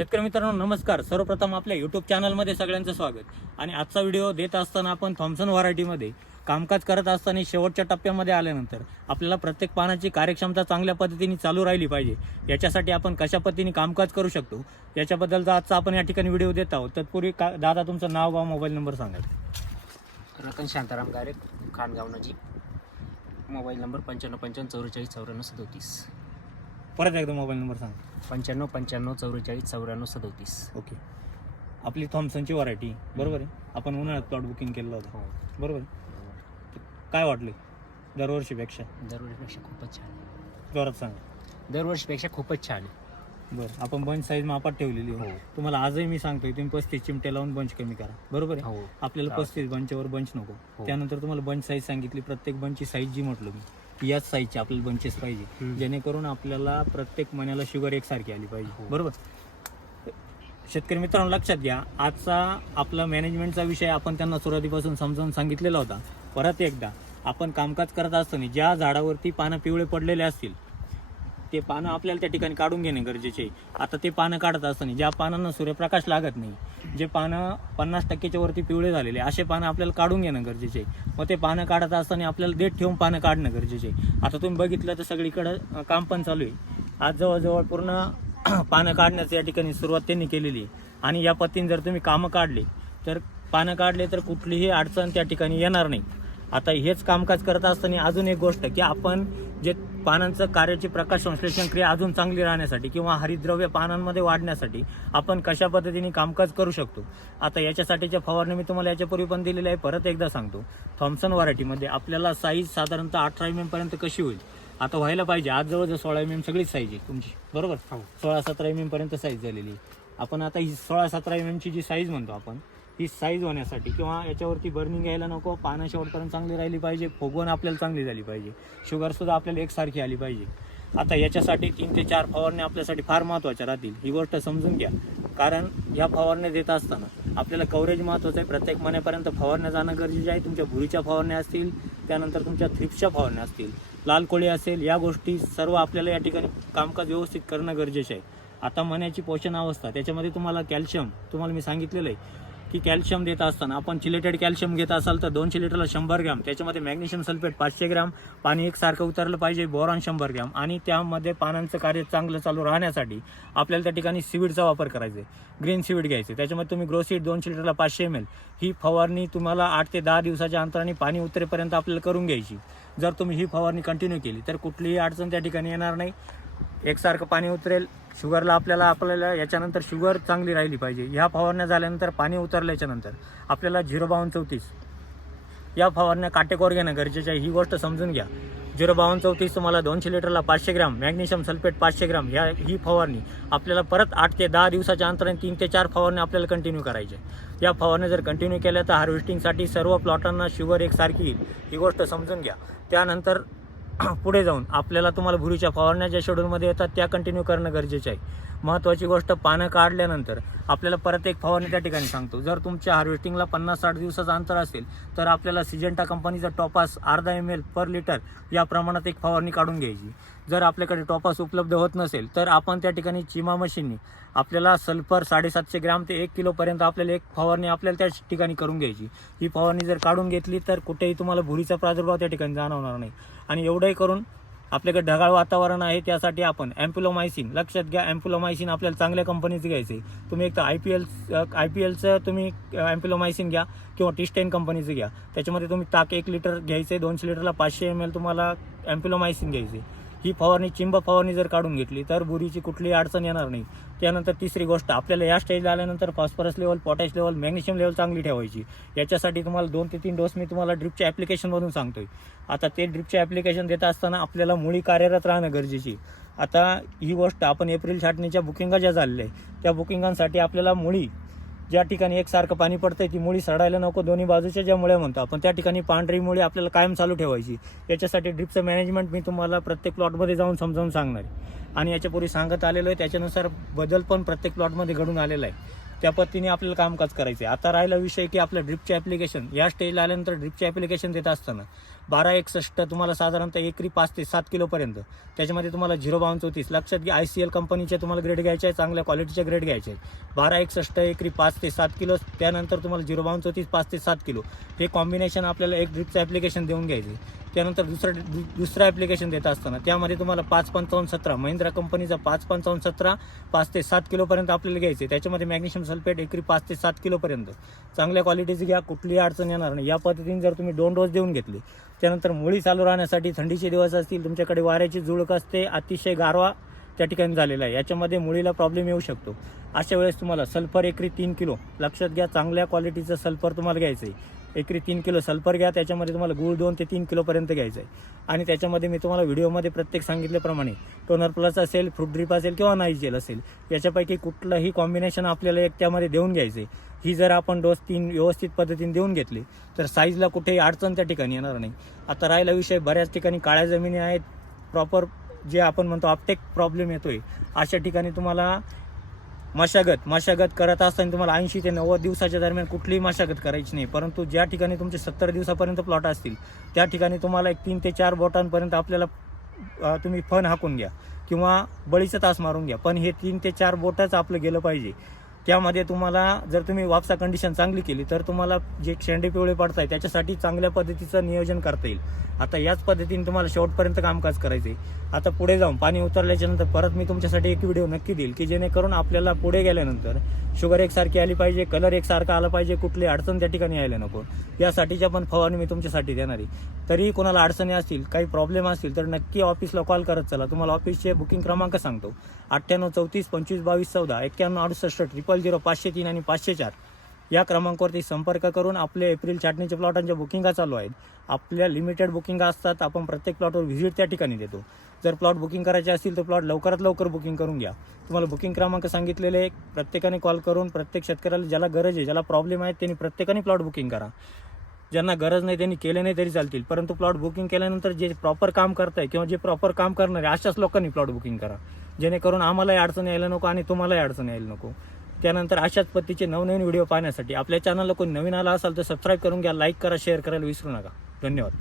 शेतकरी मित्रांनो नमस्कार. सर्वप्रथम आपल्या युट्यूब चॅनलमध्ये सगळ्यांचं स्वागत. आणि आजचा व्हिडिओ देत असताना आपण थॉम्सन व्हरायटीमध्ये कामकाज करत असताना शेवटच्या टप्प्यामध्ये आल्यानंतर आपल्याला प्रत्येक पानाची कार्यक्षमता चांगल्या पद्धतीने चालू राहिली पाहिजे. याच्यासाठी आपण कशा पद्धतीने कामकाज करू शकतो? याच्याबद्दलचा आजचा आपण या ठिकाणी व्हिडिओ देत आहोत. तत्पूर्वी का दादा तुमचं नाव गाव मोबाईल नंबर सांगा. रतन शांताराम गारे खानगाव नजीक मोबाईल नंबर पंच्याण्णव पंच्याण्णव चौवेचाळीस चौऱ्याण्णव सदोतीस. परत एकदा मोबाईल नंबर सांगा. पंच्याण्णव पंच्याण्णव चौवेचाळीस चौऱ्याण्णव सदोतीस. ओके. आपली थॉम्सनची व्हरायटी बरोबर आहे? आपण उन्हाळ्यात प्लॉट बुकिंग केलेलं होतं. हो. बरोबर आहे? काय वाटले दरवर्षीपेक्षा. दरवर्षीपेक्षा खूपच छान आहे. जोरात सांगा. दरवर्षीपेक्षा खूपच छान आहे. बरं आपण बंच साईज मापात ठेवलेली. हो. तुम्हाला आजही मी सांगतोय तुम्ही पस्तीस चिमटे लावून बंच कमी करा. बरोबर आहे? हो. आपल्याला. पस्तीस बंचवर बंच नको. हो. त्यानंतर तुम्हाला बंच साईज सांगितली प्रत्येक बंचची साईज जी म्हटलं मी. याच साईजची आपल्याला बंचेस पाहिजे. जेणेकरून आपल्याला प्रत्येक महिन्याला शुगर एकसारखी आली पाहिजे हो. बरोबर शेतकरी मित्रांनो लक्षात घ्या आजचा आपला मॅनेजमेंटचा विषय आपण त्यांना सुरुवातीपासून समजावून सांगितलेला होता परत एकदा आपण कामकाज करत असताना ज्या झाडावरती पानं पिवळे पडलेले असतील ते पानं आपल्याला त्या ठिकाणी काढून घेणे गरजेचे आहे. आता ते पानं काढत असताना ज्या पानांना सूर्यप्रकाश लागत नाही जे पानं पन्नास टक्क्याच्या वरती पिवळे झालेले असे पानं आपल्याला काढून घेणं गरजेचे आहे. मग ते पानं काढत असताना आपल्याला देठ ठेवून पानं काढणं गरजेचे आहे. आता तुम्ही बघितलं तर सगळीकडं काम पण चालू आहे. आज जवळजवळ पूर्ण पानं काढण्याचं या ठिकाणी सुरुवात त्यांनी केलेली आहे. आणि या पद्धतीने जर तुम्ही कामं काढले तर पानं काढले तर कुठलीही अडचण त्या ठिकाणी येणार नाही. आता हेच कामकाज करत असताना अजून एक गोष्ट की आपण जे पानांचं कार्याची प्रकाश संश्लेषण क्रिया अजून चांगली राहण्यासाठी किंवा हरितद्रव्य पानांमध्ये वाढण्यासाठी आपण कशा पद्धतीने कामकाज करू शकतो? आता याच्यासाठीच्या फवारणी मी तुम्हाला याच्यापूर्वी पण दिलेल्या आहे. परत एकदा सांगतो. थॉम्सन व्हरायटीमध्ये आपल्याला साईज साधारणतः अठरा एम पर्यंत कशी होईल? आता व्हायला पाहिजे. आज जवळजवळ सोळा एम एम सगळीच साईज आहे तुमची. बरोबर? हो. सोळा सतरा एम एम पर्यंत साईज झालेली आहे. आपण आता ही सोळा सतरा एम एमची जी साईज म्हणतो आपण ही साईज होण्यासाठी. किंवा याच्यावरती बर्निंग यायला नको पानं शेवटपर्यंत चांगली राहिली पाहिजे फोगवण आपल्याला चांगली झाली पाहिजे. शुगरसुद्धा आपल्याला एकसारखी आली पाहिजे. आता याच्यासाठी तीन ते चार फवारण्या आपल्यासाठी फार महत्त्वाच्या राहतील. ही गोष्ट समजून घ्या. कारण या फवारण्या देत असताना आपल्याला कव्हरेज महत्त्वाचं आहे. प्रत्येक महिन्यापर्यंत फवारण्या जाणं गरजेचं आहे. तुमच्या भुरीच्या फवारण्या असतील त्यानंतर तुमच्या थ्रिप्सच्या फवारण्या असतील. लाल कोळी असेल या गोष्टी सर्व आपल्याला या ठिकाणी कामकाज व्यवस्थित करणं गरजेचं आहे. आता मण्याची पोषण अवस्था त्याच्यामध्ये तुम्हाला कॅल्शियम तुम्हाला मी सांगितलेलं आहे. की कॅल्शियम देत असताना आपण चिलेटेड कॅल्शियम घेत असाल तर दोनशे लिटरला शंभर ग्रॅम त्याच्यामध्ये मॅग्नेशियम सल्फेट पाचशे ग्रॅम पाणी एकसारखं उतरलं पाहिजे बोरॉन शंभर ग्रॅम. आणि त्यामध्ये पानांचं कार्य चांगलं चालू राहण्यासाठी आपल्याला त्या ठिकाणी सीवीडचा वापर करायचा आहे. ग्रीन सीवीड घ्यायचे त्याच्यामध्ये तुम्ही ग्रोसीड दोनशे लिटरला पाचशे एम एल ही फवारणी तुम्हाला आठ ते दहा दिवसाच्या अंतराने पाणी उतरेपर्यंत आपल्याला करून घ्यायची. जर तुम्ही ही फवारणी कंटिन्यू केली तर कुठलीही अडचण त्या ठिकाणी येणार नाही. एकसारखं पाणी उतरेल. शुगरला आपल्याला आपल्याला याच्यानंतर शुगर चांगली राहिली पाहिजे. ह्या फवारण्या झाल्यानंतर पाणी उतरल्याच्यानंतर आपल्याला झिरो बावन्न चौतीस. या फवारण्या काटेकोर घेणं गरजेचं आहे. ही गोष्ट समजून घ्या. झिरो बावन्न चौतीस तुम्हाला दोनशे लिटरला पाचशे ग्राम मॅग्नेशियम सल्फेट पाचशे ग्राम ह्या ही फवारणी आपल्याला परत आठ ते दहा दिवसाच्या अंतराने तीन ते चार फवारण्या आपल्याला कंटिन्यू करायचे. या फवारण्या जर कंटिन्यू केल्या तर हार्वेस्टिंगसाठी सर्व प्लॉटांना शुगर एकसारखी येईल. ही गोष्ट समजून घ्या. त्यानंतर पुढे जाऊन आपल्याला तुम्हाला भुरीच्या फवारण्या ज्या शेड्यूलमध्ये येतात त्या कंटिन्यू करणं गरजेचं आहे. महत्त्वाची गोष्ट पानं काढल्यानंतर आपल्याला परत एक फवारणी त्या ठिकाणी सांगतो. जर तुमच्या हार्वेस्टिंगला पन्नास साठ दिवसाचं अंतर असेल तर आपल्याला सिजेंटा कंपनीचा टॉपास अर्धा एम एल पर लिटर या प्रमाणात एक फवारणी काढून घ्यायची. जर आपल्याकडे टॉपास उपलब्ध होत नसेल तर आपण त्या ठिकाणी चिमा मशीननी आपल्याला सल्फर साडेसातशे ग्राम ते एक किलोपर्यंत आपल्याला एक फवारणी आपल्याला त्या ठिकाणी करून घ्यायची. ही फवारणी जर काढून घेतली तर कुठेही तुम्हाला भुरीचा प्रादुर्भाव त्या ठिकाणी जाणवणार नाही. आणि एवढंही करून आपल्याकडे ढगाळ वातावरण आहे त्यासाठी आपण ॲम्प्युलोमायसिन लक्षात घ्या ॲम्प्युलोमायसिन आपल्याला चांगल्या कंपनीचं घ्यायचं. आहे तुम्ही एक तर I P L I P एलचं तुम्ही ॲम्प्युलोमायसिन घ्या किंवा टिस्टेन कंपनीचं घ्या. त्याच्यामध्ये तुम्ही ताक एक लिटर घ्यायचं आहे दोनशे लिटरला पाचशे एम एल तुम्हाला ॲम्प्युलोमायसिन घ्यायचं. आहे ही फवारणी चिंब फवारणी जर काढून घेतली तर बुरीची कुठलीही अडचण येणार नाही. त्यानंतर तिसरी गोष्ट आपल्याला या स्टेजला आल्यानंतर phosphorus level potash level magnesium level चांगली ठेवायची. याच्यासाठी तुम्हाला दोन ते तीन डोस मी तुम्हाला ड्रिपच्या ॲप्लिकेशनमधून सांगतोय. आता ते ड्रिपचे ॲप्लिकेशन देत असताना आपल्याला मुळी कार्यरत राहणं गरजेची. आता ही गोष्ट आपण एप्रिल छाटणीच्या बुकिंगा ज्या झालेल्या आहे त्या बुकिंगांसाठी आपल्याला मुळी ज्या ठिकाणी एकसारखं पाणी पडतंय ती मुळी सडायला नको दोन्ही बाजूच्या ज्या मुळ्या म्हणतो आपण त्या ठिकाणी पांढरी मुळी आपल्याला कायम चालू ठेवायची. याच्यासाठी ड्रिपचं मॅनेजमेंट मी तुम्हाला प्रत्येक प्लॉटमध्ये जाऊन समजावून सांगणार आहे. आणि याच्यापूर्वी सांगत आलेलो आहे त्याच्यानुसार बदल पण प्रत्येक प्लॉटमध्ये घडून आलेला आहे. त्या पद्धतीने आपल्याला कामकाज करायचं आहे आता राहिला विषय की आपलं ड्रिपचे ॲप्लिकेशन या स्टेजला आल्यानंतर ड्रिपचे ॲप्लिकेशन देत असताना बारा एकसष्ट तुम्हाला साधारणतः एकरी पाच ते सात किलोपर्यंत त्याच्यामध्ये तुम्हाला झिरो बावन चौतीस लक्षात घ्या आय सी एल कंपनीचे तुम्हाला ग्रेड घ्यायचे आहे चांगल्या क्वालिटीचे ग्रेड घ्यायचे आहेत. बारा एकसष्ट एकरी पाच ते सात किलो त्यानंतर तुम्हाला झिरो बावन चौतीस पाच ते सात किलो. हे कॉम्बिनेशन आपल्याला एक ड्रिपचं ॲप्लिकेशन देऊन घ्यायचे. त्यानंतर दुसरं दु- दुसरं ॲप्लिकेशन देत असताना त्यामध्ये तुम्हाला पाच पंचावन्न सतरा महिंद्रा कंपनीचा पाच पंचावन्न सतरा पाच ते सात किलोपर्यंत आपल्याला घ्यायचे. त्याच्यामध्ये मॅग्नेशियम सल्फेट एकरी पाच ते सात किलोपर्यंत चांगल्या क्वालिटीचे घ्या कुठलीही अडचण येणार नाही. या पद्धतीने जर तुम्ही दोन डोस देऊन घेतले त्यानंतर मुळी चालू राहण्यासाठी थंडीचे दिवस असतील तुमच्याकडे वाऱ्याची जुळक असते अतिशय गारवा त्या ठिकाणी झालेला आहे. याच्यामध्ये मुळीला प्रॉब्लेम येऊ शकतो. अशा वेळेस तुम्हाला सल्फर एकरी तीन किलो. लक्षात घ्या चांगल्या क्वालिटीचं सल्फर तुम्हाला घ्यायचं आहे एकरी तीन किलो सल्फर घ्या त्याच्यामध्ये तुम्हाला गुळ दोन ते तीन किलोपर्यंत घ्यायचं आहे आणि त्याच्यामध्ये मी तुम्हाला व्हिडिओमध्ये प्रत्येक सांगितल्याप्रमाणे टोनर प्लस असेल फ्रूट ड्रिप असेल किंवा नाईजेल असेल याच्यापैकी कुठलंही कॉम्बिनेशन आपल्याला एक त्यामध्ये देऊन घ्यायचं आहे ही जर आपण डोस तीन व्यवस्थित पद्धतीने देऊन घेतली तर साईजला कुठेही अडचण त्या ठिकाणी येणार नाही. आता राहिला विषय बऱ्याच ठिकाणी काळ्या जमिनी आहेत प्रॉपर जे आपण म्हणतो आपटेक प्रॉब्लेम येतोय अशा ठिकाणी तुम्हाला मशागत मशागत करत असताना तुम्हाला ऐंशी ते नव्वद दिवसाच्या दरम्यान कुठलीही मशागत करायची नाही. परंतु ज्या ठिकाणी तुमचे सत्तर दिवसापर्यंत प्लॉट असतील त्या ठिकाणी तुम्हाला एक तीन ते चार बोटांपर्यंत आपल्याला तुम्ही फन हाकून घ्या. किंवा बळीचं तास मारून घ्या. पण हे तीन ते चार बोटच आपलं गेलं पाहिजे. त्यामध्ये तुम्हाला जर तुम्ही वापसा कंडिशन चांगली केली तर तुम्हाला जे शेंडे पिवळे पडताय त्याच्यासाठी चांगल्या पद्धतीचं नियोजन करता येईल. आता याच पद्धतीने तुम्हाला शेवटपर्यंत कामकाज करायचे आता पुढे जाऊन पाणी उतरल्याच्या नंतर परत मी तुमच्यासाठी एक व्हिडिओ नक्की देईल की जेणेकरून आपल्याला पुढे गेल्यानंतर शुगर एकसारखी आली पाहिजे कलर एकसारखा आला पाहिजे कुठली अडचण त्या ठिकाणी यायला नको. यासाठीच्या पण फवारणी मी तुमच्यासाठी देणार आहे. तरीही कोणाला अडचणी असतील काही प्रॉब्लेम असतील तर नक्की ऑफिसला कॉल करत चला. तुम्हाला ऑफिसचे बुकिंग क्रमांक सांगतो. अठ्ठ्याण्णव चौतीस पंचवीस बावीस चौदा एक्क्याण्णव अडुसष्ट ट्रिपल झिरो पाचशे तीन आणि पाचशे चार. या क्रमांकावरती संपर्क करून आपले एप्रिल छाटणीच्या प्लॉटांच्या बुकिंगा चालू आहेत. आपल्या लिमिटेड बुकिंग असतात आपण प्रत्येक प्लॉटवर व्हिजिट त्या ठिकाणी देतो. जर प्लॉट बुकिंग करायचे असतील तर प्लॉट लवकरात लवकर बुकिंग करून घ्या. तुम्हाला बुकिंग क्रमांक सांगितलेले प्रत्येकाने कॉल करून प्रत्येक शेतकऱ्याला ज्याला गरज आहे ज्याला प्रॉब्लेम आहे त्यांनी प्रत्येकाने प्लॉट बुकिंग करा. ज्यांना गरज नाही त्यांनी केले नाही तरी चालतील. परंतु प्लॉट बुकिंग केल्यानंतर जे प्रॉपर काम करताय किंवा जे प्रॉपर काम करणार आहे अशाच लोकांनी प्लॉट बुकिंग करा. जेणेकरून आम्हालाही अडचण यायला नको आणि तुम्हालाही अडचण यायला नको. त्यानंतर अशाच पद्धतीचे नवनवीन व्हिडिओ पाहण्यासाठी आपल्या चॅनलला कोणी नवीन आला असाल तर सबस्क्राईब करून घ्या लाईक करा शेअर करायला विसरू नका. धन्यवाद.